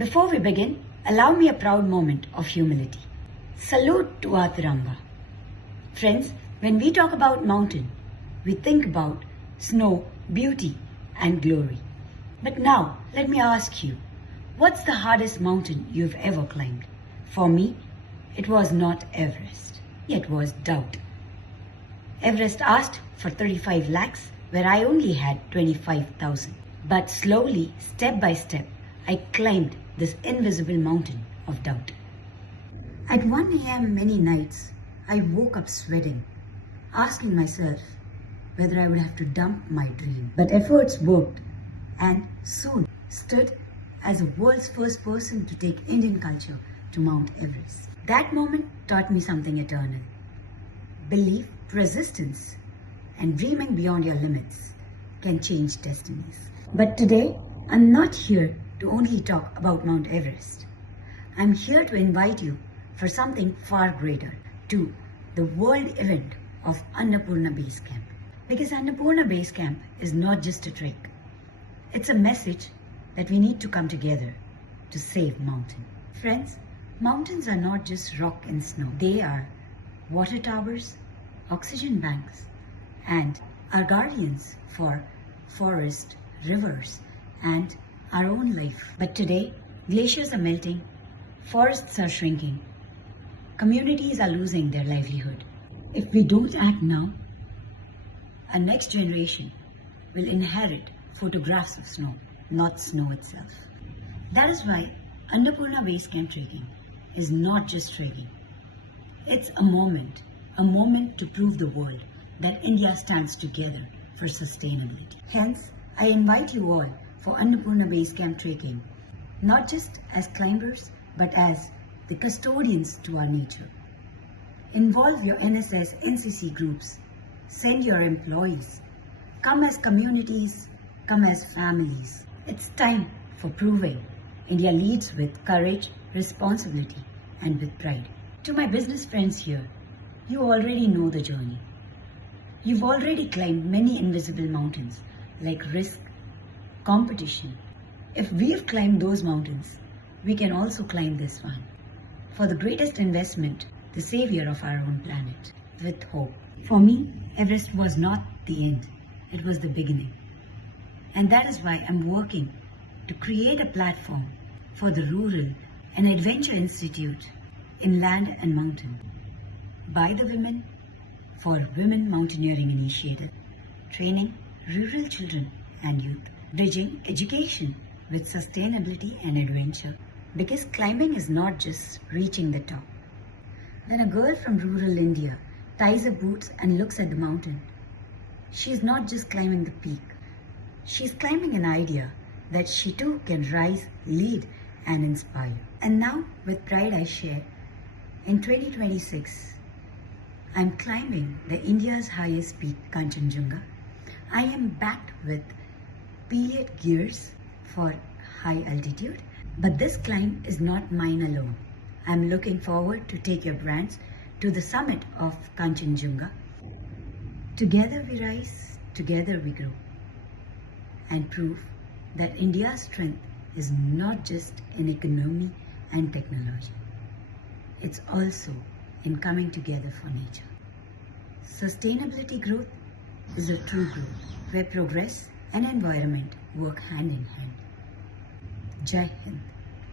Before we begin, allow me a proud moment of humility. Salute to Atiramba. Friends, when we talk about mountain, we think about snow, beauty and glory. But now, let me ask you, what's the hardest mountain you've ever climbed? For me, it was not Everest. It was doubt. Everest asked for 35 lakhs, where I only had 25,000. But slowly, step by step, I climbed this invisible mountain of doubt. At 1 a.m. many nights, I woke up sweating, asking myself whether I would have to dump my dream. But efforts worked, and soon stood as the world's first person to take Indian culture to Mount Everest. That moment taught me something eternal. Belief, persistence, and dreaming beyond your limits can change destinies. But today, I'm not here to only talk about Mount Everest. I'm here to invite you for something far greater, to the world event of Annapurna Base Camp. Because Annapurna Base Camp is not just a trek. It's a message that we need to come together to save mountain. Friends, mountains are not just rock and snow. They are water towers, oxygen banks, and are guardians for forest, rivers, and our own life. But today, glaciers are melting, forests are shrinking, communities are losing their livelihood. If we don't act now, our next generation will inherit photographs of snow, not snow itself. That is why Annapurna Base Camp trekking is not just trekking. It's a moment to prove the world that India stands together for sustainability. Hence, I invite you all for Annapurna Base Camp trekking, not just as climbers, but as the custodians to our nature. Involve your NSS, NCC groups, send your employees, come as communities, come as families. It's time for proving India leads with courage, responsibility, and with pride. To my business friends here, you already know the journey. You've already climbed many invisible mountains like risk, competition. If we've climbed those mountains, we can also climb this one. For the greatest investment, the savior of our own planet, with hope. For me, Everest was not the end, it was the beginning. And that is why I'm working to create a platform for the Rural and Adventure Institute in Land and Mountain by the women for Women Mountaineering Initiative, training rural children and youth, bridging education with sustainability and adventure. Because climbing is not just reaching the top. When a girl from rural India ties her boots and looks at the mountain, she is not just climbing the peak. She is climbing an idea that she too can rise, lead, and inspire. And now, with pride I share, in 2026, I'm climbing the India's highest peak, Kanchenjunga. I am backed with period gears for high altitude. But this climb is not mine alone. I'm looking forward to take your brands to the summit of Kanchenjunga. Together we rise, together we grow, and prove that India's strength is not just in economy and technology. It's also in coming together for nature. Sustainability growth is a true growth where progress and environment work hand in hand. Jai Hind.